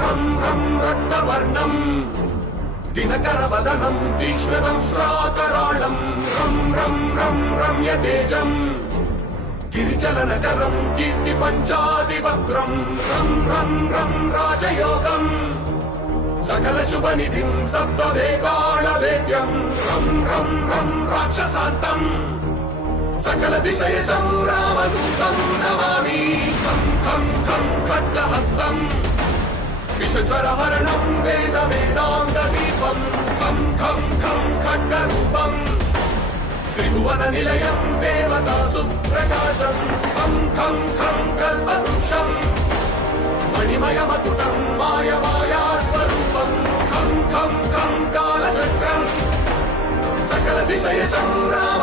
रं रं रक्तवर्णम् दिनकरवदनं तीक्ष्णं श्राकराळं रं रं रं रम्यतेजम् गिरिचलनकरं कीर्तिपञ्चादिवक्त्रं रं रं रं राजयोगम् सकलशुभनिधिं सप्तवेदाणवेद्यं रं रं रं राक्षसान्तम् सकलदिशयशं रामदूतं नमामि खं खं खं खड्गहस्तम् विषज्वरहरणं वेदवेदान्तदीपं खं खं खं खड्गरूपम् त्रिभुवननिलयं देवतासु प्रकाशं खं खं खं कल्पवृक्षम् मणिमयमकुटं मायमायास्वरूपं खं खं खं कालचक्रम् सकलदिशयशं राम